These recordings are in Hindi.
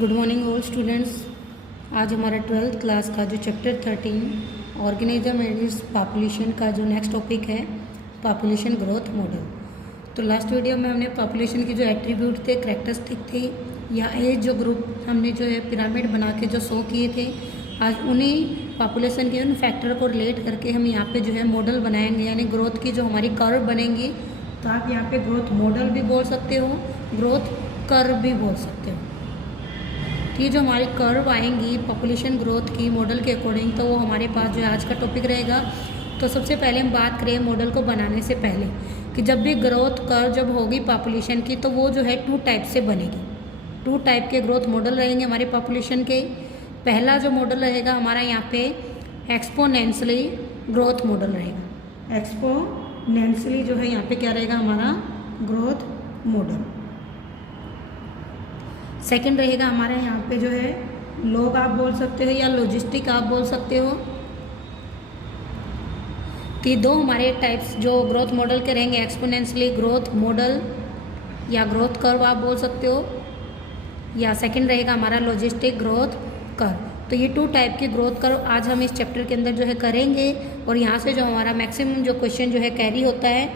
Good morning all students. आज हमारा 12th क्लास का जो chapter 13 organism and its population का जो नेक्स्ट टॉपिक है पॉपुलेशन ग्रोथ मॉडल। तो लास्ट वीडियो में हमने पॉपुलेशन की जो एट्रीब्यूट थे, करैक्टरिस्टिक थे या एज जो ग्रुप हमने जो है पिरामिड बना के जो शो किए थे, आज उन्हीं पॉपुलेशन के उन फैक्टर को रिलेट करके हम यहाँ पे जो है मॉडल बनाएंगे, यानी ग्रोथ की जो हमारी कर्व बनेंगी। तो आप यहाँ पे ग्रोथ मॉडल भी बोल सकते हो, ग्रोथ कर्व भी बोल सकते हो। ये जो हमारी कर्व आएंगी पॉपुलेशन ग्रोथ की मॉडल के अकॉर्डिंग, तो वो हमारे पास जो है आज का टॉपिक रहेगा। तो सबसे पहले हम बात करें मॉडल को बनाने से पहले कि जब भी ग्रोथ कर्व जब होगी पॉपुलेशन की, तो वो जो है 2 टाइप से बनेगी। 2 टाइप के ग्रोथ मॉडल रहेंगे हमारे पॉपुलेशन के। पहला जो मॉडल रहेगा हमारा यहाँ पे एक्सपोनेंशियली ग्रोथ मॉडल रहेगा। एक्सपोनेंशियली जो है यहाँ पे क्या रहेगा हमारा ग्रोथ मॉडल। सेकंड रहेगा हमारे यहाँ पे जो है लॉग आप बोल सकते हो या लॉजिस्टिक आप बोल सकते हो। तो ये 2 हमारे टाइप्स जो ग्रोथ मॉडल के रहेंगे, एक्सपोनेंशियली ग्रोथ मॉडल या ग्रोथ कर्व आप बोल सकते हो, या सेकंड रहेगा हमारा लॉजिस्टिक ग्रोथ कर्व। तो ये 2 टाइप के ग्रोथ कर्व आज हम इस चैप्टर के अंदर जो है करेंगे, और यहाँ से जो हमारा मैक्सिमम जो क्वेश्चन जो है कैरी होता है।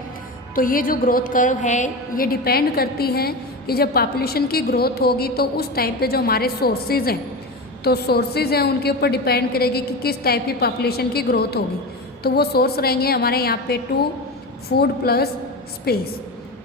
तो ये जो ग्रोथ कर्व है ये डिपेंड करती है कि जब पॉपुलेशन की ग्रोथ होगी तो उस टाइम पे जो हमारे सोर्सेज हैं, तो सोर्सेज हैं उनके ऊपर डिपेंड करेगी कि किस टाइप की पॉपुलेशन की ग्रोथ होगी। तो वो सोर्स रहेंगे हमारे यहाँ पे 2 फूड प्लस स्पेस।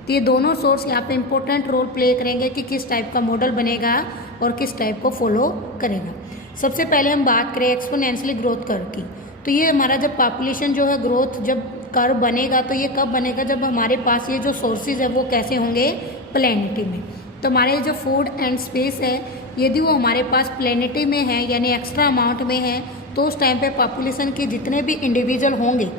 तो ये दोनों सोर्स यहाँ पे इम्पोर्टेंट रोल प्ले करेंगे कि किस टाइप का मॉडल बनेगा और किस टाइप को फॉलो करेगा। सबसे पहले हम बात करें एक्सपोनेंशियली ग्रोथ कर्व की। तो ये हमारा जब पॉपुलेशन जो है ग्रोथ जब कर्व बनेगा, तो ये कब बनेगा जब हमारे पास ये जो सोर्सेज है वो कैसे होंगे, प्लेनिटी में। तो हमारे जो फूड एंड स्पेस है यदि वो हमारे पास प्लेनिटी में है यानी एक्स्ट्रा अमाउंट में है, तो उस टाइम पे पॉपुलेशन के जितने भी इंडिविजुअल होंगे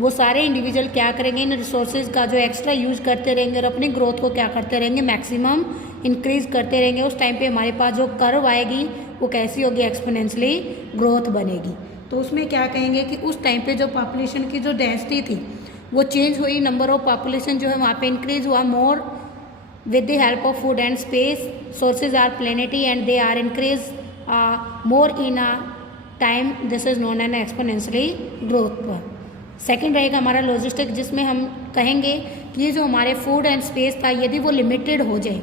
वो सारे इंडिविजुअल क्या करेंगे, इन रिसोर्सेज का जो एक्स्ट्रा यूज करते रहेंगे और अपनी ग्रोथ को क्या करते रहेंगे, मैक्सिमम इंक्रीज करते रहेंगे। उस टाइम पे हमारे पास जो कर्व आएगी वो कैसी होगी, एक्सपोनेंशियली ग्रोथ बनेगी। तो उसमें क्या कहेंगे कि उस टाइम पे जो पॉपुलेशन की जो डेंसिटी थी वो चेंज हुई, नंबर ऑफ पॉपुलेशन जो है वहाँ पे इंक्रीज हुआ मोर with the help of food and space. Sources are plenty and they are increased more in a time. This is known as exponentially growth पर। सेकेंड रहेगा हमारा लॉजिस्टिक, जिसमें हम कहेंगे कि ये जो हमारे फूड एंड स्पेस था यदि वो लिमिटेड हो जाए,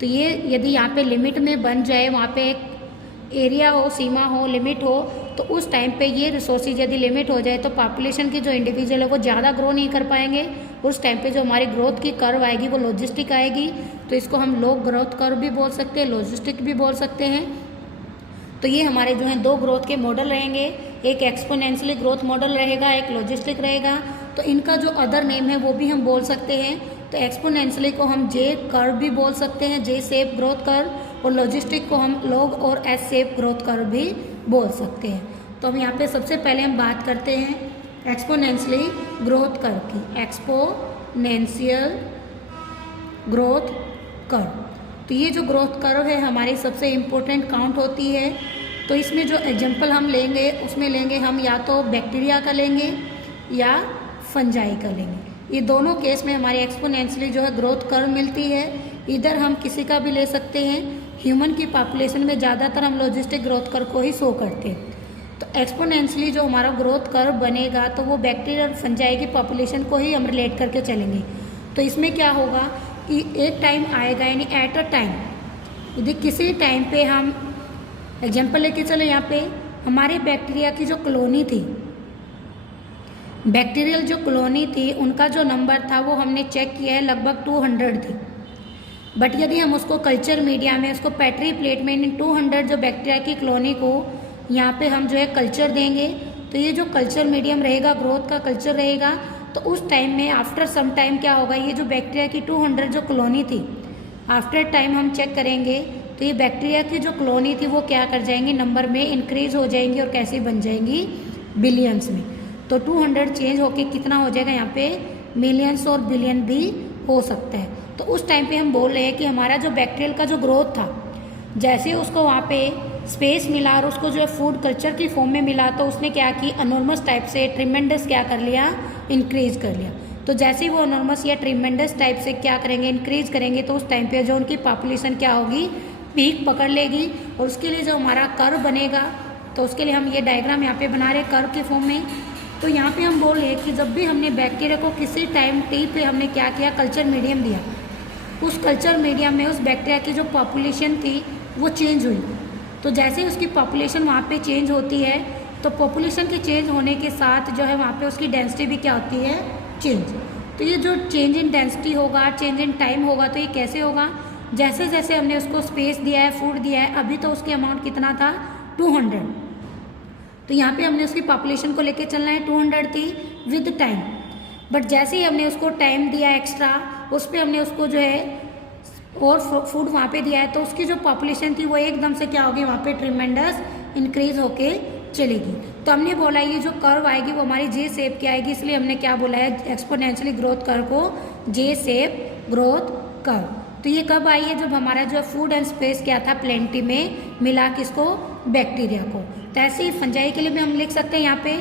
तो ये यदि यहाँ पे लिमिट में बन जाए, वहाँ पे एक एरिया हो, सीमा हो, लिमिट हो, तो उस टाइम पे ये रिसोर्सेज यदि लिमिट हो जाए तो पॉपुलेशन की जो इंडिविजुअल है वो ज़्यादा ग्रो नहीं कर पाएंगे। उस टाइम पे जो हमारी ग्रोथ की कर्व आएगी वो लॉजिस्टिक आएगी। तो इसको हम लॉग ग्रोथ कर्व भी बोल सकते हैं, लॉजिस्टिक भी बोल सकते हैं। तो ये हमारे जो हैं 2 ग्रोथ के मॉडल रहेंगे, एक एक्सपोनेंशियली ग्रोथ मॉडल रहेगा, एक लॉजिस्टिक रहेगा। तो इनका जो अदर नेम है वो भी हम बोल सकते हैं। तो एक्सपोनेंशियली को हम जे कर्व भी बोल सकते हैं, जे शेप ग्रोथ कर्व, और लॉजिस्टिक को हम लॉग और एस शेप ग्रोथ कर्व भी बोल सकते हैं। तो हम यहाँ पे सबसे पहले हम बात करते हैं एक्सपोनेंशियली ग्रोथ कर्व की। एक्सपोनेंशियल ग्रोथ कर्व, तो ये जो ग्रोथ कर्व है हमारी सबसे इम्पोर्टेंट काउंट होती है। तो इसमें जो एग्जांपल हम लेंगे उसमें लेंगे हम या तो बैक्टीरिया का लेंगे या फंजाई का लेंगे। ये दोनों केस में हमारी एक्सपोनेंशियली जो है ग्रोथ कर्व मिलती है। इधर हम किसी का भी ले सकते हैं। ह्यूमन की पॉपुलेशन में ज़्यादातर हम लॉजिस्टिक ग्रोथ कर्व को ही शो करते हैं। तो एक्सपोनेंशियली जो हमारा ग्रोथ कर्व बनेगा तो वो बैक्टीरिया और फंजाई की पॉपुलेशन को ही हम रिलेट करके चलेंगे। तो इसमें क्या होगा कि एक टाइम आएगा, यानी एट अ टाइम यदि किसी टाइम पे हम एग्जांपल लेके चले, यहाँ पे हमारे बैक्टीरिया की जो कॉलोनी थी, बैक्टीरियल जो कॉलोनी थी उनका जो नंबर था वो हमने चेक किया है लगभग 200 थी। बट यदि हम उसको कल्चर मीडिया में उसको पेट्री प्लेट में इन 200 जो बैक्टीरिया की कॉलोनी को यहाँ पे हम जो है कल्चर देंगे, तो ये जो कल्चर मीडियम रहेगा, ग्रोथ का कल्चर रहेगा, तो उस टाइम में आफ्टर सम टाइम क्या होगा, ये जो बैक्टीरिया की 200 जो कॉलोनी थी आफ्टर टाइम हम चेक करेंगे तो ये बैक्टीरिया की जो कॉलोनी थी वो क्या कर जाएंगी, नंबर में इंक्रीज हो जाएंगी और कैसी बन जाएंगी, बिलियंस में। तो 200 चेंज होके कितना हो जाएगा, यहाँ पे मिलियंस और बिलियन भी हो सकता है। तो उस टाइम पे हम बोल रहे हैं कि हमारा जो बैक्टीरियल का जो ग्रोथ था, जैसे उसको वहाँ पे स्पेस मिला और उसको जो है फूड कल्चर की फॉर्म में मिला, तो उसने क्या की, अनॉर्मस टाइप से ट्रिमेंडस क्या कर लिया, इंक्रीज कर लिया। तो जैसे ही वो अनॉर्मस या ट्रिमेंडस टाइप से क्या करेंगे, इंक्रीज करेंगे, तो उस टाइम पे जो उनकी पॉपुलेशन क्या होगी, पीक पकड़ लेगी और उसके लिए जो हमारा कर्व बनेगा, तो उसके लिए हम ये डायग्राम यहाँ पे बना रहे हैं कर्व के फॉर्म में। तो यहाँ पे हम बोल रहे हैं कि जब भी हमने बैक्टीरिया को किसी टाइम टी पे हमने क्या किया, कल्चर मीडियम दिया, उस कल्चर मीडियम में उस बैक्टीरिया की जो पॉपुलेशन थी वो चेंज हुई। तो जैसे ही उसकी पॉपुलेशन वहाँ पे चेंज होती है, तो पॉपुलेशन के चेंज होने के साथ जो है वहाँ पे उसकी डेंसिटी भी क्या होती है, चेंज। तो ये जो चेंज इन डेंसिटी होगा, चेंज इन टाइम होगा, तो ये कैसे होगा, जैसे जैसे हमने उसको स्पेस दिया है, फूड दिया है, अभी तो उसकी अमाउंट कितना था 200, तो यहाँ पे हमने उसकी पॉपुलेशन को लेके चलना है 200 थी विद टाइम। बट जैसे ही हमने उसको टाइम दिया एक्स्ट्रा, उस पर हमने उसको जो है और फूड वहाँ पे दिया है, तो उसकी जो पॉपुलेशन थी वो एकदम से क्या होगी, वहाँ पे ट्रिमेंडस इंक्रीज होके चलेगी। तो हमने बोला ये जो कर्व आएगी वो हमारी जे शेप की आएगी, इसलिए हमने क्या बोला है, एक्सपोनेंशियली ग्रोथ कर्व को जे शेप ग्रोथ कर्व। तो ये कब आई है, जब हमारा जो फूड एंड स्पेस क्या था, प्लेंटी में मिला किसको, बैक्टीरिया को। तो ऐसे ही फंजाई के लिए भी हम लिख सकते हैं यहाँ पे।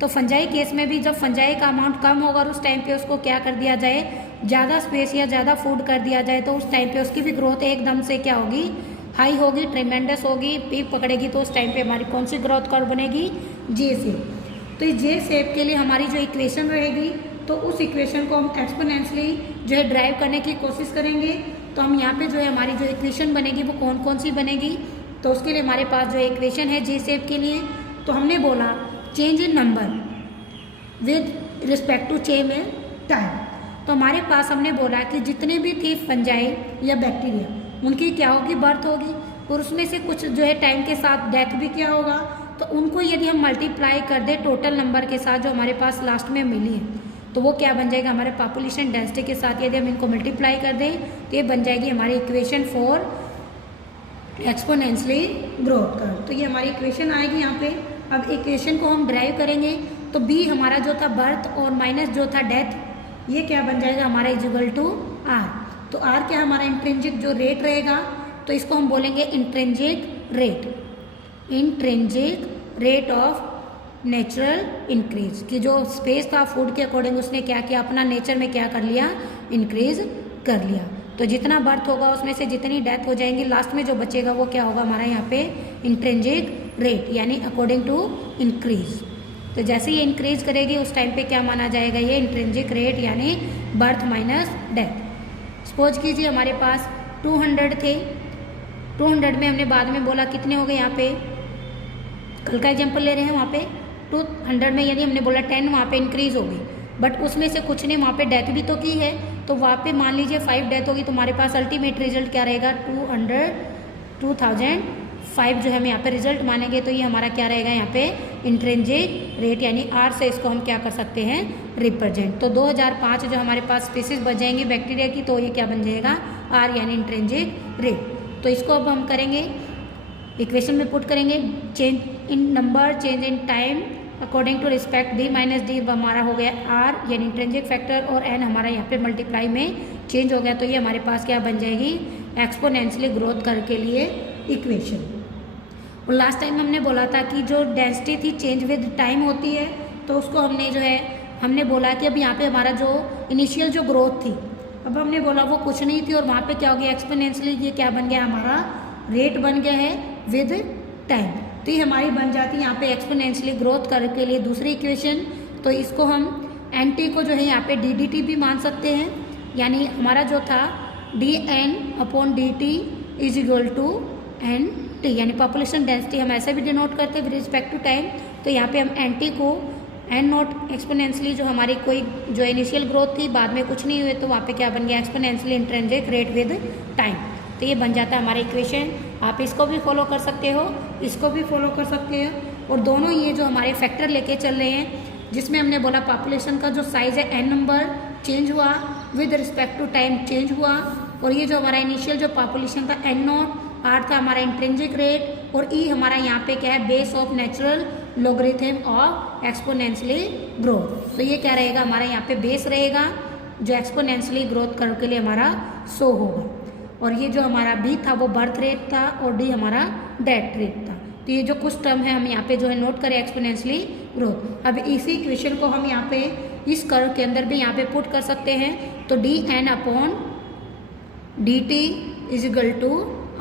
तो फंजाई केस में भी जब फंजाई का अमाउंट कम होगा और उस टाइम पे उसको क्या कर दिया जाए, ज़्यादा स्पेस या ज़्यादा फूड कर दिया जाए, तो उस टाइम पे उसकी भी ग्रोथ एकदम से क्या होगी, हाई होगी, ट्रेमेंडस होगी, पीक पकड़ेगी। तो उस टाइम पे हमारी कौन सी ग्रोथ कर्व बनेगी, जे शेप। तो इस जे शेप के लिए हमारी जो इक्वेशन रहेगी, तो उस इक्वेशन को हम एक्सपोनेंशियली जो है ड्राइव करने की कोशिश करेंगे। तो हम यहाँ पे जो है हमारी जो इक्वेशन बनेगी वो कौन कौन सी बनेगी, तो उसके लिए हमारे पास जो इक्वेशन है जे शेप के लिए, तो हमने बोला change in number with respect to change in time. तो हमारे पास हमने बोला कि जितने भी थे फंजाई या बैक्टीरिया, उनकी क्या होगी, बर्थ होगी, और उसमें से कुछ जो है टाइम के साथ डेथ भी क्या होगा। तो उनको यदि हम मल्टीप्लाई कर दें टोटल नंबर के साथ जो हमारे पास लास्ट में मिली है, तो वो क्या बन जाएगा, हमारे पॉपुलेशन डेंसिटी के साथ यदि हम इनको मल्टीप्लाई कर दें तो ये बन जाएगी हमारी equation for exponentially growth curve. तो ये हमारी इक्वेशन आएगी यहाँ पे। अब इक्वेशन को हम ड्राइव करेंगे, तो बी हमारा जो था बर्थ और माइनस जो था डेथ, ये क्या बन जाएगा हमारा इक्वल टू आर। तो आर क्या हमारा इंट्रिंसिक जो रेट रहेगा, तो इसको हम बोलेंगे intrinsic rate, intrinsic rate of natural increase, कि जो स्पेस था फूड के अकॉर्डिंग उसने क्या किया, अपना नेचर में क्या कर लिया, इंक्रीज कर लिया। तो जितना बर्थ होगा उसमें से जितनी डेथ हो जाएंगी, लास्ट में जो बचेगा वो क्या होगा हमारा यहाँ पे इंट्रिंसिक रेट, यानी अकॉर्डिंग टू इंक्रीज। तो जैसे ये इंक्रीज करेगी उस टाइम पे क्या माना जाएगा, ये इंट्रिंसिक रेट यानी बर्थ माइनस डेथ। सपोज कीजिए हमारे पास 200 थे, 200 में हमने बाद में बोला कितने हो गए, यहाँ पे कल का एग्जाम्पल ले रहे हैं, वहाँ पे 200 में यदि हमने बोला 10 वहाँ पे इंक्रीज होगी, बट उसमें से कुछ ने वहाँ पे डेथ भी तो की है, तो वहाँ पे मान लीजिए 5 डेथ होगी, तो हमारे पास अल्टीमेट रिजल्ट क्या रहेगा, 2005 जो है हम यहाँ पे रिजल्ट मानेंगे। तो ये हमारा क्या रहेगा यहाँ पे इंट्रिंसिक रेट, यानी आर से इसको हम क्या कर सकते हैं, रिप्रेजेंट। तो 2005 जो हमारे पास स्पीसीज बच जाएंगी बैक्टीरिया की, तो ये क्या बन जाएगा, आर यानी इंट्रिंसिक रेट। तो इसको अब हम करेंगे इक्वेशन में पुट करेंगे, change in number, change in time according to respect D minus D हमारा हो गया आर यानी इंट्रिंसिक फैक्टर, और एन हमारा यहाँ पे मल्टीप्लाई में चेंज हो गया। तो ये हमारे पास क्या बन जाएगी, एक्सपोनेंशियली ग्रोथ कर्व के लिए इक्वेशन। और लास्ट टाइम हमने बोला था कि जो डेंसिटी थी चेंज विद टाइम होती है, तो उसको हमने जो है हमने बोला कि अब यहाँ पे हमारा जो इनिशियल जो ग्रोथ थी, अब हमने बोला वो कुछ नहीं थी, और वहाँ पे क्या हो गया एक्सपोनेंशियली, ये क्या बन गया हमारा रेट बन गया है विद टाइम। तो ये हमारी बन जाती है यहाँ पे एक्सपोनेंशियली ग्रोथ कर्व के लिए दूसरी इक्वेशन। तो इसको हम एन टी को जो है यहाँ पे डी डी टी भी मान सकते हैं, यानी हमारा जो था D N upon D T is equal to N T, यानी पॉपुलेशन डेंसिटी हम ऐसे भी डिनोट करते हैं विद रिस्पेक्ट टू टाइम। तो यहाँ पे हम एन टी को एन नॉट एक्सपोनेंशियली जो हमारी कोई जो इनिशियल ग्रोथ थी बाद में कुछ नहीं हुए, तो वहाँ पे क्या बन गया exponentially intrinsic rate with time. तो ये बन जाता है हमारा इक्वेशन। आप इसको भी फॉलो कर सकते हो, इसको भी फॉलो कर सकते हो, और दोनों ये जो हमारे फैक्टर लेके चल रहे हैं, जिसमें हमने बोला पॉपुलेशन का जो साइज़ है एन नंबर चेंज हुआ with respect to time change हुआ, और ये जो हमारा इनिशियल जो पॉपुलेशन था एन नॉट, आर था हमारा इंट्रिंसिक रेट, और ई हमारा यहाँ पे क्या है base of natural logarithm of exponentially growth. तो ये क्या रहेगा हमारा यहाँ पे बेस रहेगा जो एक्सपोनेंशियली ग्रोथ कर्व के लिए हमारा शो होगा, और ये जो हमारा बी था वो बर्थ रेट था, और डी हमारा डेथ रेट था। तो ये जो कुछ टर्म है हम यहाँ पे जो है नोट करें एक्सपोनेंशियली ग्रोथ। अब इसी इक्वेशन को हम यहाँ पे इस कर्व के अंदर भी यहाँ पे पुट कर सकते हैं। तो D N upon D T is equal to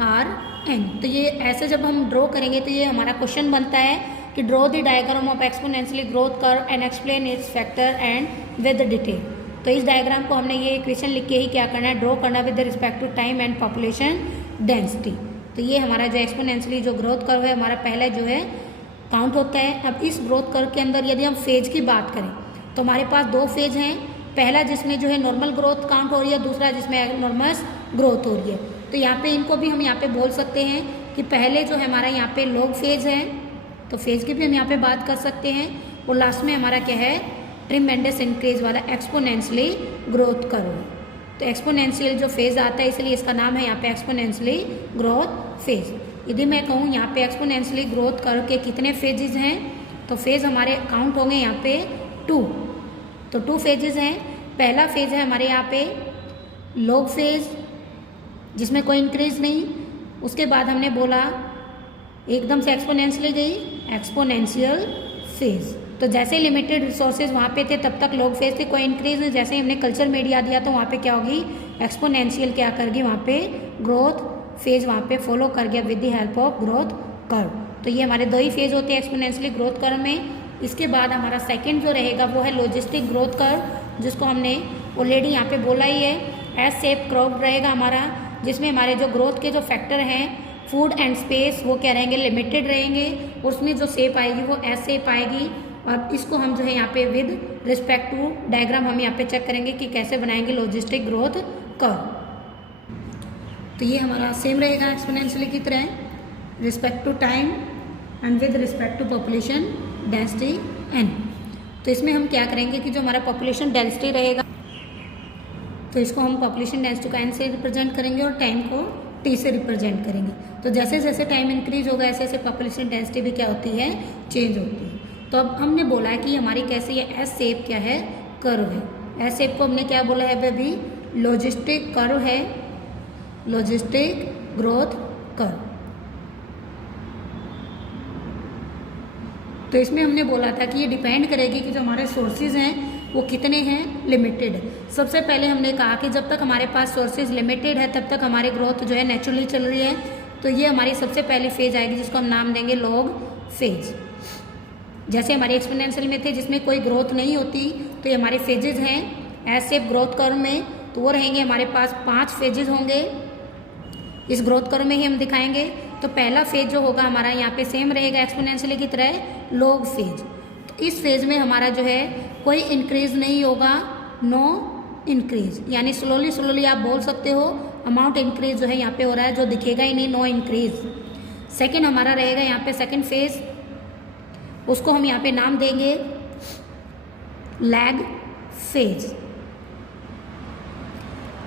R N. तो ये ऐसे जब हम ड्रॉ करेंगे तो ये हमारा क्वेश्चन बनता है कि draw the diagram of exponentially growth curve and explain it's factor and with detail. तो इस डायग्राम को हमने ये इक्वेशन लिख के ही क्या करना है, ड्रॉ करना with respect to time and population density. तो ये हमारा जो एक्सपोनेंशियली जो ग्रोथ कर्व है हमारा पहले जो है काउंट होता है। अब इस ग्रोथ कर्व के अंदर यदि हम फेज की बात करें तो हमारे पास 2 फेज हैं, पहला जिसमें जो है नॉर्मल ग्रोथ काउंट हो रही है, दूसरा जिसमें एनॉर्मस ग्रोथ हो रही है। तो यहाँ पे इनको भी हम यहाँ पे बोल सकते हैं कि पहले जो है हमारा यहाँ पे लॉग फेज है, तो फेज की भी हम यहाँ पे बात कर सकते हैं। और लास्ट में हमारा क्या है, ट्रिमेंडस इंक्रीज वाला एक्सपोनेंशियली ग्रोथ कर्व। तो एक्सपोनेंशियल जो फेज आता है इसलिए इसका नाम है यहाँ पे एक्सपोनेंशियली ग्रोथ फेज। यदि मैं कहूँ यहाँ पे एक्सपोनेंशियली ग्रोथ कर्व के कितने फेजेस हैं, तो फेज हमारे काउंट होंगे यहाँ पे 2। तो 2 फेजेस हैं। पहला फेज है हमारे यहाँ पे लॉग फेज जिसमें कोई इंक्रीज नहीं। उसके बाद हमने बोला एकदम से एक्सपोनेंशियली गई एक्सपोनेंशियल फेज। तो जैसे लिमिटेड रिसोर्सेज वहाँ पे थे तब तक लॉग फेज थे, कोई इंक्रीज नहीं। जैसे ही हमने कल्चर मीडिया दिया तो वहाँ पे क्या होगी, एक्सपोनेंशियल क्या कर गई वहाँ पे ग्रोथ फेज वहाँ पे फॉलो कर गया with the help of growth curve. तो ये हमारे 2 ही फेज होते हैं एक्सपोनेंशियली ग्रोथ कर्व में। इसके बाद हमारा सेकंड जो रहेगा वो है लॉजिस्टिक ग्रोथ कर्व, जिसको हमने ऑलरेडी यहाँ पे बोला ही है। एस शेप कर्व रहेगा हमारा, जिसमें हमारे जो ग्रोथ के जो फैक्टर हैं फूड एंड स्पेस वो क्या रहेंगे, लिमिटेड रहेंगे। उसमें जो शेप आएगी वो एस शेप आएगी। और इसको हम जो है यहाँ पे विद रिस्पेक्ट टू डायग्राम हम यहाँ पे चेक करेंगे कि कैसे बनाएंगे लॉजिस्टिक ग्रोथ कर्व। तो ये हमारा सेम रहेगा एक्सपोनेंशियली की तरह, respect to time and with respect to population density N. तो इसमें हम क्या करेंगे कि जो हमारा पॉपुलेशन डेंसिटी रहेगा तो इसको हम पॉपुलेशन डेंसिटी को एन से रिप्रेजेंट करेंगे और टाइम को टी से रिप्रेजेंट करेंगे। तो जैसे जैसे टाइम इंक्रीज होगा ऐसे ऐसे पॉपुलेशन डेंसिटी भी क्या होती है, चेंज होती है। तो अब हमने बोला है कि हमारी कैसे ये एस शेप क्या है, कर्व है। एस शेप को हमने क्या बोला है अभी, लॉजिस्टिक कर्व है, लॉजिस्टिक ग्रोथ कर्व। तो इसमें हमने बोला था कि ये डिपेंड करेगी कि जो हमारे सोर्सेज हैं वो कितने हैं, लिमिटेड। सबसे पहले हमने कहा कि जब तक हमारे पास सोर्सेज लिमिटेड है तब तक हमारी ग्रोथ जो है नेचुरली चल रही है। तो ये हमारी सबसे पहली फेज आएगी जिसको हम नाम देंगे लॉग फेज। जैसे हमारे एक्सपोनेंशियल में थे जिसमें कोई ग्रोथ नहीं होती, तो ये हमारे फेजेज हैं एस शेप ग्रोथ कर्व में। तो वो रहेंगे हमारे पास 5 फेजेज होंगे, इस ग्रोथ कर्व में ही हम दिखाएंगे। तो पहला फेज जो होगा हमारा यहाँ पे सेम रहेगा एक्सपोनेंशियली की तरह, लॉग फेज। तो इस फेज में हमारा जो है कोई इंक्रीज नहीं होगा, नो इंक्रीज, यानी स्लोली स्लोली आप बोल सकते हो अमाउंट इंक्रीज जो है यहाँ पे हो रहा है, जो दिखेगा ही नहीं, नो इंक्रीज। सेकेंड हमारा रहेगा यहाँ पे सेकेंड फेज, उसको हम यहाँ पे नाम देंगे लैग फेज,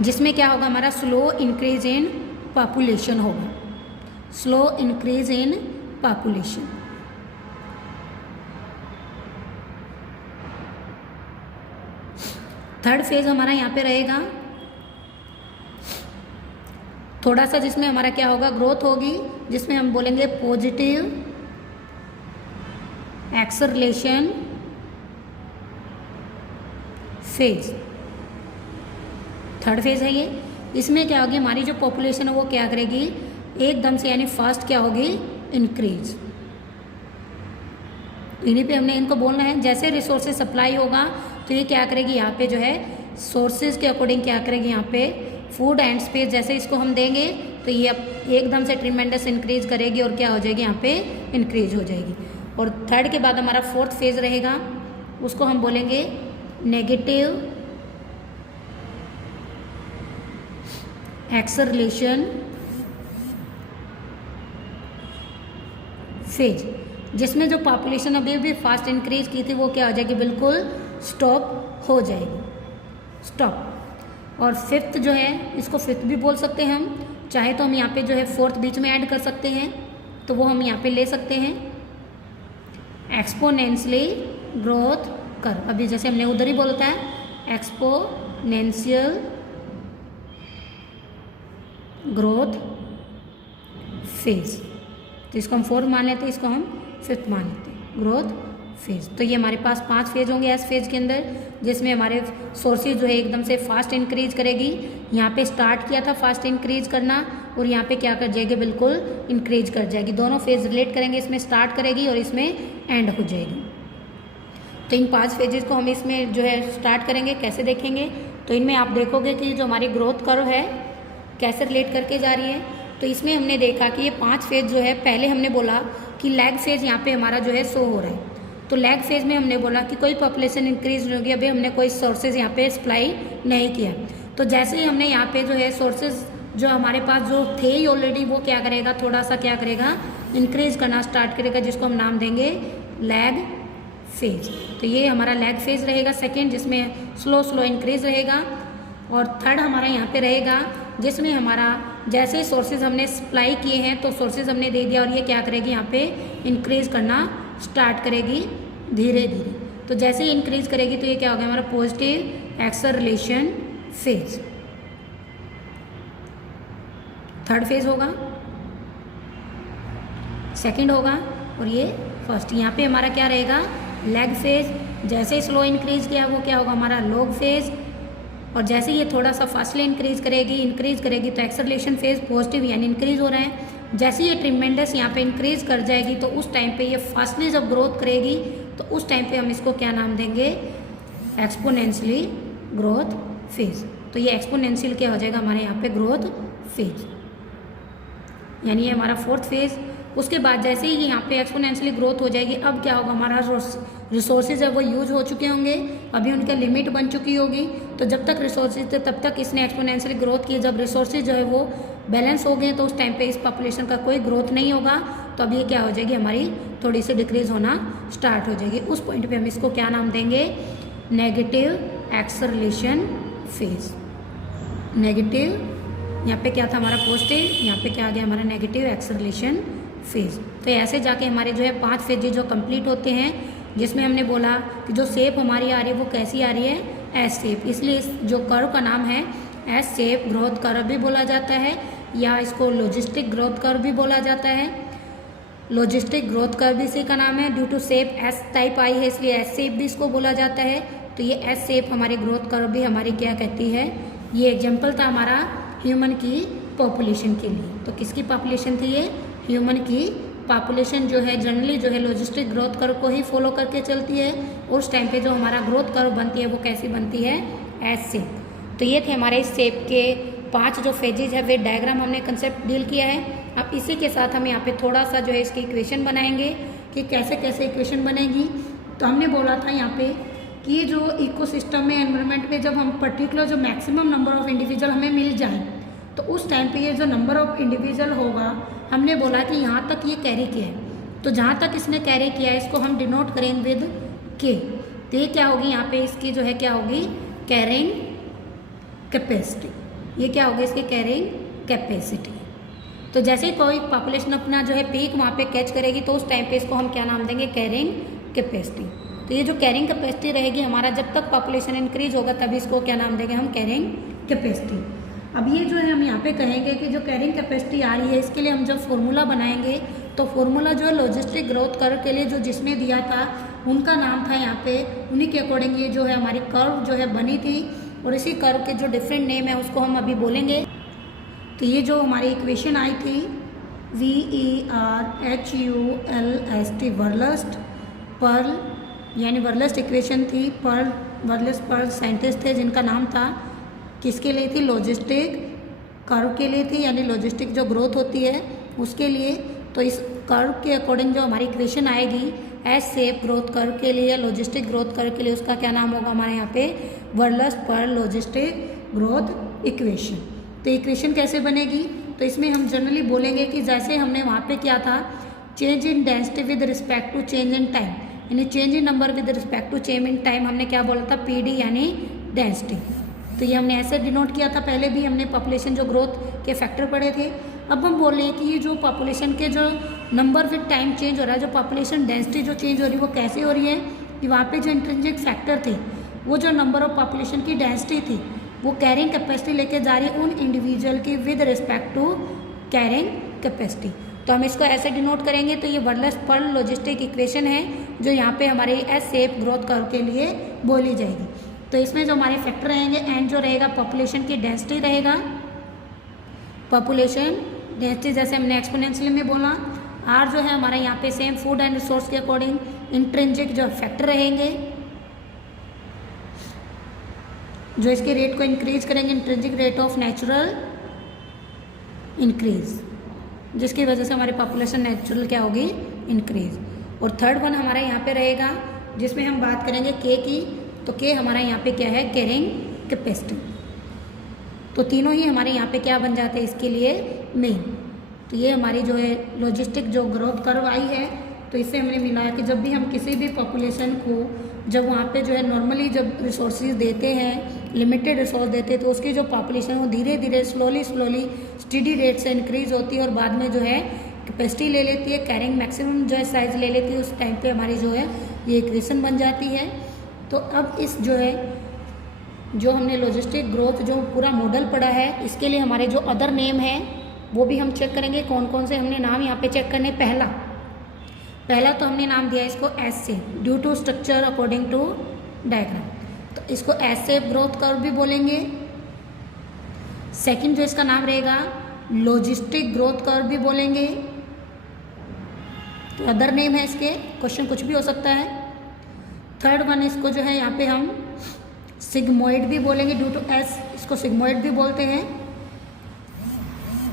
जिसमें क्या होगा हमारा स्लो इंक्रीज इन पॉपुलेशन होगा, slow increase in population. Third phase हमारा यहाँ पे रहेगा थोड़ा सा, जिसमें हमारा क्या होगा, ग्रोथ होगी, जिसमें हम बोलेंगे positive acceleration phase. Third phase है ये। इसमें क्या होगी, हमारी जो पॉपुलेशन है वो क्या करेगी, एकदम से यानी फास्ट क्या होगी, इंक्रीज। इन्हीं पे हमने इनको बोलना है। जैसे रिसोर्सेज सप्लाई होगा तो ये क्या करेगी, यहाँ पे जो है सोर्सेज के अकॉर्डिंग क्या करेगी, यहाँ पे फूड एंड स्पेस जैसे इसको हम देंगे तो ये एकदम से ट्रिमेंडस इंक्रीज करेगी और क्या हो जाएगी, यहाँ पे इंक्रीज हो जाएगी। और थर्ड के बाद हमारा फोर्थ फेज रहेगा, उसको हम बोलेंगे नेगेटिव एक्सेलरेशन फेज, जिसमें जो पॉपुलेशन अभी भी फास्ट इंक्रीज की थी वो क्या हो जाएगी, बिल्कुल स्टॉप हो जाएगी, स्टॉप। और फिफ्थ जो है, इसको फिफ्थ भी बोल सकते हैं हम, चाहे तो हम यहाँ पे जो है फोर्थ बीच में ऐड कर सकते हैं, तो वो हम यहाँ पे ले सकते हैं एक्सपोनेंशियली ग्रोथ कर्व। अभी जैसे हमने उधर ही बोलता है एक्सपोनेंशियल ग्रोथ फेज, तो इसको हम फोर्थ मान लेते हैं, इसको हम फिफ्थ मान लेते हैं, ग्रोथ फेज। तो ये हमारे पास 5 फेज होंगे एस फेज के अंदर, जिसमें हमारे सोर्सेज जो है एकदम से फास्ट इंक्रीज करेगी। यहाँ पे स्टार्ट किया था फास्ट इंक्रीज करना और यहाँ पे क्या कर जाएगी, बिल्कुल इंक्रीज कर जाएगी। दोनों फेज रिलेट करेंगे, इसमें स्टार्ट करेगी और इसमें एंड हो जाएगी। तो इन 5 फेजेस को हम इसमें जो है स्टार्ट करेंगे, कैसे देखेंगे। तो इनमें आप देखोगे कि जो हमारी ग्रोथ कर्व है कैसे रिलेट करके जा रही है। तो इसमें हमने देखा कि ये 5 फेज जो है, पहले हमने बोला कि लैग फेज यहाँ पे हमारा जो है शो हो रहा है। तो लैग फेज में हमने बोला कि कोई पॉपुलेशन इंक्रीज नहीं होगी, अभी हमने कोई सोर्सेज यहाँ पे सप्लाई नहीं किया। तो जैसे ही हमने यहाँ पे जो है सोर्सेज जो हमारे पास जो थे ही ऑलरेडी, वो क्या करेगा, थोड़ा सा क्या करेगा, इंक्रीज करना स्टार्ट करेगा, जिसको हम नाम देंगे लैग फेज। तो ये हमारा लैग फेज रहेगा सेकेंड, जिसमें स्लो इंक्रीज रहेगा। और थर्ड हमारा यहाँ पे रहेगा, जिसमें हमारा जैसे सोर्सेज हमने सप्लाई किए हैं तो सोर्सेज हमने दे दिया और ये क्या करेगी, यहाँ पे इंक्रीज करना स्टार्ट करेगी धीरे धीरे। तो जैसे ही इंक्रीज करेगी तो ये क्या हो गया, हमारा positive acceleration phase. Third phase होगा, सेकंड होगा और ये फर्स्ट। यहाँ पे हमारा क्या रहेगा, लैग फेज। जैसे ही स्लो इंक्रीज किया वो क्या होगा, हमारा लॉग फेज। और जैसे ये थोड़ा सा फास्टली इंक्रीज करेगी तो एक्सेलरेशन फेज पॉजिटिव यानी इंक्रीज हो रहा है। जैसे ये ट्रिमेंडस यहाँ पे इंक्रीज कर जाएगी तो उस टाइम पे ये फास्टली जब ग्रोथ करेगी तो उस टाइम पे हम इसको क्या नाम देंगे, एक्सपोनेंशियली ग्रोथ फेज। तो ये एक्सपोनेंशियल क्या हो जाएगा, हमारे यहाँ पे ग्रोथ फेज, यानी ये हमारा फोर्थ फेज। उसके बाद जैसे ही यहाँ पे एक्सपोनेंशियली ग्रोथ हो जाएगी, अब क्या होगा, हमारा रिसोर्सेज है वो यूज हो चुके होंगे, अभी उनका लिमिट बन चुकी होगी। तो जब तक रिसोर्सेज थे तब तक इसने एक्सपोनेंशियली ग्रोथ की। जब रिसोर्सेज जो है वो बैलेंस हो गए तो उस टाइम पे इस पॉपुलेशन का कोई ग्रोथ नहीं होगा। तो अब ये क्या हो जाएगी, हमारी थोड़ी सी डिक्रीज होना स्टार्ट हो जाएगी। उस पॉइंट पे हम इसको क्या नाम देंगे, नेगेटिव एक्सेलरेशन फेज। नेगेटिव, यहाँ पे क्या था हमारा पॉजिटिव, यहाँ पे क्या आ गया हमारा नेगेटिव एक्सेलरेशन फेज। तो ऐसे जाके हमारे जो है 5 फेजेज जो कंप्लीट होते हैं, जिसमें हमने बोला कि जो शेप हमारी आ रही है वो कैसी आ रही है, एस शेप। इसलिए इस जो कर्व का नाम है एस शेप ग्रोथ कर्व भी बोला जाता है, या इसको लॉजिस्टिक ग्रोथ कर्व भी बोला जाता है। लॉजिस्टिक ग्रोथ कर्व भी इसी का नाम है, due to shape S type आई है इसलिए एस शेप भी इसको बोला जाता है। तो ये एस शेप हमारी ग्रोथ कर्व भी हमारी क्या कहती है, ये एग्जाम्पल था हमारा ह्यूमन की पॉपुलेशन के लिए। तो किसकी पॉपुलेशन थी ये, ह्यूमन की पॉपुलेशन जो है जनरली जो है लॉजिस्टिक ग्रोथ कर्व को ही फॉलो करके चलती है। उस टाइम पे जो हमारा ग्रोथ कर्व बनती है वो कैसी बनती है, एस शेप। तो ये थे हमारे इस शेप के 5 जो फेजेज है, वे डायग्राम हमने कंसेप्ट डील किया है। अब इसी के साथ हम यहाँ पे थोड़ा सा जो है इसकी इक्वेशन बनाएंगे कि कैसे कैसे इक्वेशन बनेगी। तो हमने बोला था यहाँ पे कि ये जो इकोसिस्टम में, एनवायरनमेंट में जब हम पर्टिकुलर जो मैक्सिमम नंबर ऑफ इंडिविजुअल हमें मिल जाए तो उस टाइम पे ये जो नंबर ऑफ इंडिविजुअल होगा, हमने बोला कि यहाँ तक ये कैरी किया है। तो जहाँ तक इसने कैरी किया है इसको हम डिनोट करेंगे विद के। तो ये क्या होगी, यहाँ पे इसकी जो है क्या होगी, कैरिंग कैपेसिटी। ये क्या होगी, इसकी कैरिंग कैपेसिटी। तो जैसे ही कोई पॉपुलेशन अपना जो है पीक वहाँ पे कैच करेगी तो उस टाइम पे इसको हम क्या नाम देंगे, कैरिंग कैपेसिटी। तो ये जो कैरिंग कैपेसिटी रहेगी हमारा, जब तक पॉपुलेशन इंक्रीज होगा तभी इसको क्या नाम देंगे हम, कैरिंग कैपेसिटी। अब ये जो है हम यहाँ पे कहेंगे कि जो कैरिंग कैपेसिटी आ रही है इसके लिए हम जब फॉर्मूला बनाएंगे तो फॉर्मूला जो है लॉजिस्टिक ग्रोथ कर्व के लिए जो जिसने दिया था उनका नाम था यहाँ पे, उन्हीं के अकॉर्डिंग ये जो है हमारी कर्व जो है बनी थी। और इसी कर्व के जो डिफरेंट नेम है उसको हम अभी बोलेंगे। तो ये जो हमारी इक्वेशन आई थी VERHULST, वर्लस्ट पर्ल, यानी वर्लस्ट इक्वेशन थी। वर्लस्ट पर्ल साइंटिस्ट थे जिनका नाम था, किसके लिए थी, लॉजिस्टिक कर्व के लिए थी, यानी लॉजिस्टिक जो ग्रोथ होती है उसके लिए। तो इस कर्व के अकॉर्डिंग जो हमारी इक्वेशन आएगी एस शेप ग्रोथ कर्व के लिए, लॉजिस्टिक ग्रोथ कर्व के लिए, उसका क्या नाम होगा हमारे यहाँ पे, वर्लस्ट पर्ल लॉजिस्टिक ग्रोथ इक्वेशन। तो इक्वेशन कैसे बनेगी, तो इसमें हम जनरली बोलेंगे कि जैसे हमने वहाँ पे क्या था, change in density with respect to change in time, यानी change in number with respect to change in time, हमने क्या बोला था, PD यानी डेंसिटी। तो ये हमने ऐसे डिनोट किया था, पहले भी हमने पॉपुलेशन जो ग्रोथ के फैक्टर पढ़े थे। अब हम बोल रहे हैं कि ये जो पॉपुलेशन के जो नंबर विद टाइम चेंज हो रहा है, जो पॉपुलेशन डेंसिटी जो चेंज हो रही है वो कैसे हो रही है, कि वहाँ पे जो इंट्रिंसिक फैक्टर थे वो जो नंबर ऑफ पॉपुलेशन की डेंसिटी थी वो कैरिंग कैपेसिटी लेके जा रही है उन इंडिविजुअल की with respect to carrying capacity. तो हम इसको ऐसे डिनोट करेंगे। तो ये वर्ल्ड लॉजिस्टिक इक्वेशन है जो यहाँ पे हमारे एस शेप ग्रोथ कर्व के लिए बोली जाएगी। तो इसमें जो हमारे फैक्टर रहेंगे, एन जो रहेगा पॉपुलेशन की डेंसिटी रहेगा, पॉपुलेशन डेंसिटी जैसे हमने एक्सपोनेंशियल में बोला। आर जो है हमारा यहाँ पे सेम फूड एंड रिसोर्स के अकॉर्डिंग इंट्रिंसिक जो फैक्टर रहेंगे जो इसके रेट को इंक्रीज करेंगे, intrinsic rate of natural increase, जिसकी वजह से हमारी पॉपुलेशन नेचुरल क्या होगी, इंक्रीज। और थर्ड वन हमारा यहाँ पे रहेगा जिसमें हम बात करेंगे के की। तो के हमारा यहाँ पे क्या है, कैरिंग कैपेसिटी। तो तीनों ही हमारे यहाँ पे क्या बन जाते हैं इसके लिए मेन। तो ये हमारी जो है लॉजिस्टिक जो ग्रोथ कर्व आई है, तो इससे हमने मिला है कि जब भी हम किसी भी पॉपुलेशन को जब वहाँ पे जो है नॉर्मली जब रिसोर्सेज देते हैं, लिमिटेड रिसोर्स देते हैं, तो उसकी जो पॉपुलेशन वो धीरे धीरे स्लोली स्टडी रेट से इंक्रीज होती है और बाद में जो है कैपेसिटी ले लेती है, कैरिंग मैक्सिमम जो है साइज ले लेती है। उस टाइम पे हमारी जो है ये इक्वेशन बन जाती है। तो अब इस जो है जो हमने लॉजिस्टिक ग्रोथ जो पूरा मॉडल पढ़ा है, इसके लिए हमारे जो अदर नेम है वो भी हम चेक करेंगे कौन कौन से हमने नाम यहाँ पे चेक करने। पहला तो हमने नाम दिया इसको एस से, due to structure according to diagram, तो इसको एस से ग्रोथ कर्व भी बोलेंगे। सेकंड जो इसका नाम रहेगा लॉजिस्टिक ग्रोथ कर्व भी बोलेंगे। तो अदर नेम है इसके, क्वेश्चन कुछ भी हो सकता है। थर्ड वन इसको जो है यहाँ पे हम सिग्मोइड भी बोलेंगे, ड्यू टू एस इसको सिग्मोइड भी बोलते हैं,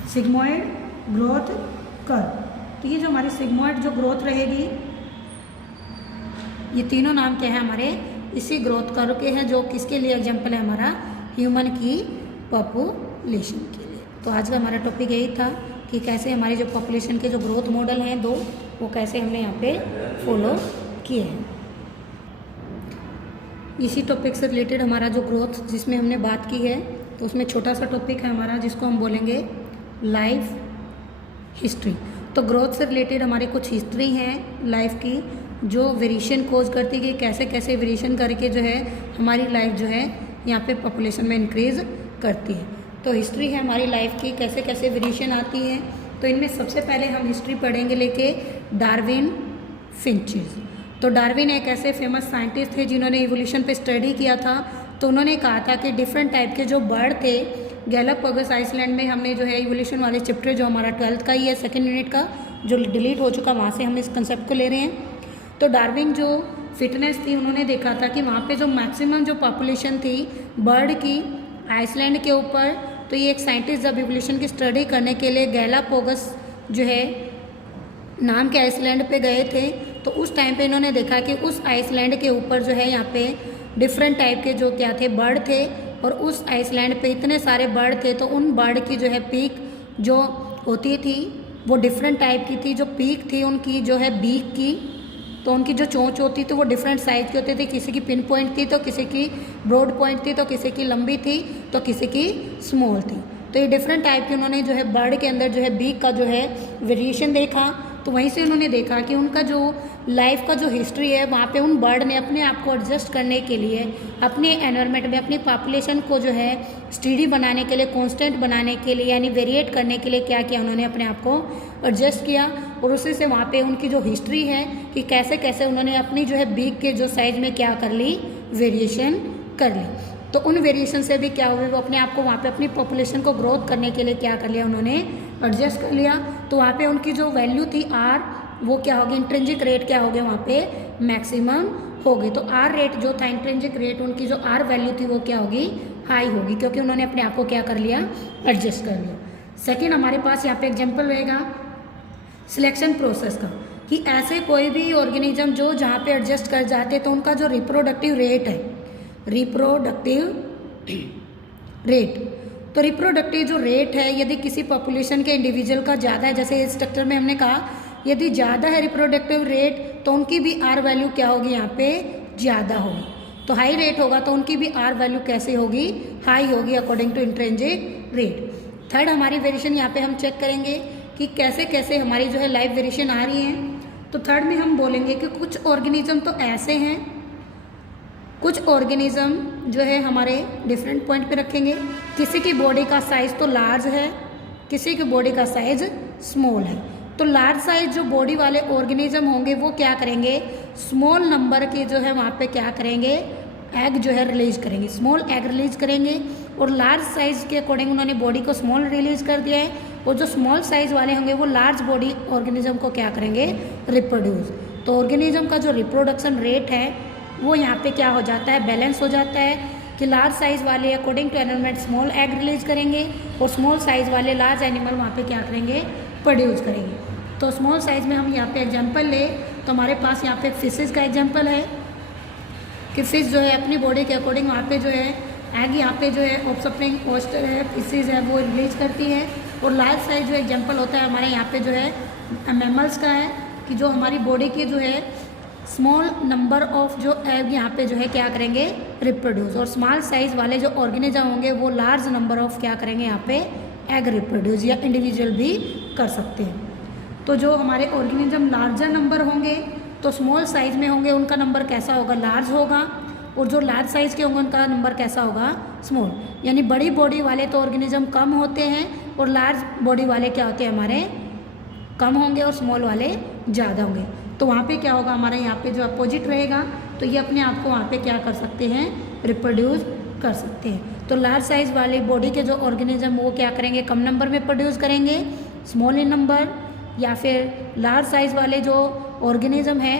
सिग्मोइड ग्रोथ कर्व। तो ये जो हमारी सिग्मोइड जो ग्रोथ रहेगी, ये तीनों नाम क्या है हमारे इसी ग्रोथ कर्व के हैं, जो किसके लिए एग्जाम्पल है हमारा ह्यूमन की पॉपुलेशन के लिए। तो आज का हमारा टॉपिक यही था कि कैसे हमारी जो पॉपुलेशन के जो ग्रोथ मॉडल हैं दो, वो कैसे हमने यहाँ पे फॉलो किए हैं। इसी टॉपिक से रिलेटेड हमारा जो ग्रोथ जिसमें हमने बात की है, तो उसमें छोटा सा टॉपिक है हमारा जिसको हम बोलेंगे लाइफ हिस्ट्री। तो ग्रोथ से रिलेटेड हमारी कुछ हिस्ट्री हैं लाइफ की, जो वेरिएशन कोज करती है कि कैसे कैसे वेरिएशन करके जो है हमारी लाइफ जो है यहाँ पे पॉपुलेशन में इंक्रीज करती है। तो हिस्ट्री है हमारी लाइफ की, कैसे कैसे वेरिएशन आती है। तो इनमें सबसे पहले हम हिस्ट्री पढ़ेंगे लेके डार्विन फिंचेस। तो डार्विन एक ऐसे फेमस साइंटिस्ट थे जिन्होंने इवोल्यूशन पे स्टडी किया था। तो उन्होंने कहा था कि डिफरेंट टाइप के जो बर्ड थे, गैलापागोस आइसलैंड में हमने जो है इवोल्यूशन वाले चैप्टर जो हमारा 12th का ही है, सेकेंड यूनिट का जो डिलीट हो चुका, वहाँ से हम इस कंसेप्ट को ले रहे हैं। तो डार्विन जो फिटनेस थी, उन्होंने देखा था कि वहाँ पे जो मैक्सिमम जो पॉपुलेशन थी बर्ड की आइसलैंड के ऊपर, तो ये एक साइंटिस्ट जब इवोल्यूशन की स्टडी करने के लिए गैलापागोस जो है नाम के आइसलैंड पे गए थे, तो उस टाइम पे इन्होंने देखा कि उस आइसलैंड के ऊपर जो है यहाँ पे डिफरेंट टाइप के जो क्या थे बर्ड थे, और उस आइसलैंड पे इतने सारे बर्ड थे। तो उन बर्ड की जो है पीक जो होती थी वो डिफरेंट टाइप की थी। जो पीक थी उनकी जो है बीक की, तो उनकी जो चोंच होती थी वो डिफरेंट साइज़ की होती थी। किसी की पिन पॉइंट थी, तो किसी की ब्रॉड पॉइंट थी, तो किसी की लंबी थी, तो किसी की स्मॉल थी। तो ये डिफरेंट टाइप की उन्होंने जो है बर्ड के अंदर जो है बीक का जो है वेरिएशन देखा। तो वहीं से उन्होंने देखा कि उनका जो लाइफ का जो हिस्ट्री है, वहाँ पे उन बर्ड ने अपने आप को एडजस्ट करने के लिए अपने एनवायरनमेंट में अपनी पॉपुलेशन को जो है स्टडी बनाने के लिए, कांस्टेंट बनाने के लिए, यानी वेरिएट करने के लिए क्या किया, उन्होंने अपने आप को एडजस्ट किया। और उसी से वहाँ पे उनकी जो हिस्ट्री है कि कैसे कैसे उन्होंने अपनी जो है बीक के जो साइज में क्या कर ली, वेरिएशन कर ली। तो उन वेरिएशन से भी क्या हुआ, वो अपने आप को वहाँ पे अपनी पॉपुलेशन को ग्रोथ करने के लिए क्या कर लिया, उन्होंने एडजस्ट कर लिया। तो वहाँ पे उनकी जो वैल्यू थी आर, वो क्या होगी, इंट्रिंसिक रेट क्या हो गया वहाँ पे मैक्सिमम हो गई। तो आर रेट जो था, इंट्रिंसिक रेट उनकी जो आर वैल्यू थी वो क्या होगी, हाई होगी, क्योंकि उन्होंने अपने आप को क्या कर लिया, एडजस्ट कर लिया। सेकेंड हमारे पास यहाँ पे एग्जाम्पल रहेगा सिलेक्शन प्रोसेस का, कि ऐसे कोई भी ऑर्गेनिज्म जो जहाँ पे एडजस्ट कर जाते, तो उनका जो रिप्रोडक्टिव रेट है, रिप्रोडक्टिव रेट, तो रिप्रोडक्टिव जो रेट है यदि किसी पॉपुलेशन के इंडिविजुअल का ज़्यादा है, जैसे इस स्ट्रक्चर में हमने कहा यदि ज़्यादा है रिप्रोडक्टिव रेट, तो उनकी भी आर वैल्यू क्या होगी, यहाँ पे ज़्यादा होगी। तो हाई रेट होगा तो उनकी भी आर वैल्यू कैसे होगी, हाई होगी according to intrinsic rate. Third हमारी वेरिएशन यहाँ पे हम चेक करेंगे कि कैसे कैसे हमारी जो है लाइफ वेरिएशन आ रही है। तो थर्ड में हम बोलेंगे कि कुछ ऑर्गेनिज्म तो ऐसे हैं, कुछ ऑर्गेनिज्म जो है हमारे डिफरेंट पॉइंट पे रखेंगे। किसी की बॉडी का साइज़ तो लार्ज है, किसी की बॉडी का साइज़ स्मॉल है। तो लार्ज साइज जो बॉडी वाले ऑर्गेनिज्म होंगे वो क्या करेंगे, स्मॉल नंबर के जो है वहाँ पे क्या करेंगे, एग जो है रिलीज करेंगे, स्मॉल एग रिलीज करेंगे। और लार्ज साइज के अकॉर्डिंग उन्होंने बॉडी को स्मॉल रिलीज कर दिया है, और जो स्मॉल साइज वाले होंगे वो लार्ज बॉडी ऑर्गेनिज्म को क्या करेंगे, रिप्रोड्यूस। तो ऑर्गेनिज्म का जो रिप्रोडक्शन रेट है वो यहाँ पे क्या हो जाता है, बैलेंस हो जाता है कि लार्ज साइज वाले according to environment small egg release करेंगे, और स्मॉल साइज वाले लार्ज एनिमल वहाँ पे क्या करेंगे, प्रोड्यूस करेंगे। तो स्मॉल साइज में हम यहाँ पे एग्जांपल ले तो हमारे पास यहाँ पे फिशेस का एग्जांपल है कि फिश जो है अपनी बॉडी के अकॉर्डिंग वहाँ पे जो है एग यहाँ पे जो है ऑफस्प्रिंग ओस्टर है, फिशेज है वो रिलीज करती है। और लार्ज साइज जो एग्जांपल होता है हमारे यहाँ पे जो है मैमल्स का है कि जो हमारी बॉडी के जो है स्मॉल नंबर ऑफ जो एग यहाँ पे जो है क्या करेंगे, रिप्रोड्यूस। और स्मॉल साइज वाले जो ऑर्गेनिज्म होंगे वो लार्ज नंबर ऑफ क्या करेंगे यहाँ पे एग रिप्रोड्यूस या इंडिविजुअल भी कर सकते हैं। तो जो हमारे ऑर्गेनिज्म लार्जर नंबर होंगे तो स्मॉल साइज में होंगे उनका नंबर कैसा होगा, लार्ज होगा, और जो लार्ज साइज के होंगे उनका नंबर कैसा होगा, स्मॉल। यानी बड़ी बॉडी वाले तो ऑर्गेनिज्म कम होते हैं और लार्ज बॉडी वाले क्या होते हैं हमारे कम होंगे और स्मॉल वाले ज़्यादा होंगे। तो वहाँ पे क्या होगा, हमारे यहाँ पे जो अपोजिट रहेगा, तो ये अपने आप को वहाँ पे क्या कर सकते हैं, रिप्रोड्यूस कर सकते हैं। तो लार्ज साइज वाले बॉडी के जो ऑर्गेनिज्म वो क्या करेंगे, कम नंबर में प्रोड्यूस करेंगे, स्मॉल इन नंबर, या फिर लार्ज साइज वाले जो ऑर्गेनिज्म है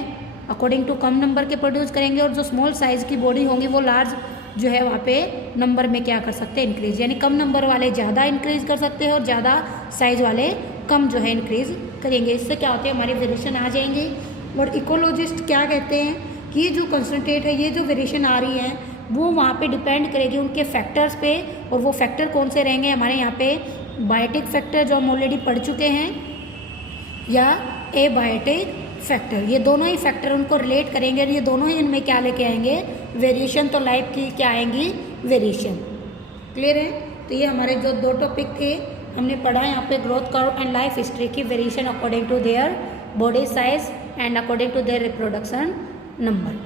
अकॉर्डिंग टू कम नंबर के प्रोड्यूस करेंगे, और जो स्मॉल साइज की बॉडी होंगी वो लार्ज जो है वहाँ पे नंबर में क्या कर सकते हैं, इंक्रीज। यानी कम नंबर वाले ज़्यादा इंक्रीज कर सकते हैं और ज़्यादा साइज वाले कम जो है इंक्रीज करेंगे। इससे क्या होते हैं, हमारी वेरिएशन आ जाएंगे। और इकोलॉजिस्ट क्या कहते हैं कि ये जो कंसंट्रेट है, ये जो वेरिएशन आ रही है वो वहाँ पे डिपेंड करेगी उनके फैक्टर्स पे, और वो फैक्टर कौन से रहेंगे हमारे यहाँ पे, बायोटिक फैक्टर जो हम ऑलरेडी पढ़ चुके हैं, या एबायोटिक फैक्टर। ये दोनों ही फैक्टर उनको रिलेट करेंगे और ये दोनों ही इनमें क्या लेके आएंगे, वेरिएशन। तो लाइफ की क्या आएंगी, वेरिएशन। क्लियर है। तो ये हमारे जो दो टॉपिक थे हमने पढ़ा है यहाँ पे, growth curve and life history की variation according to their body size and according to their reproduction number.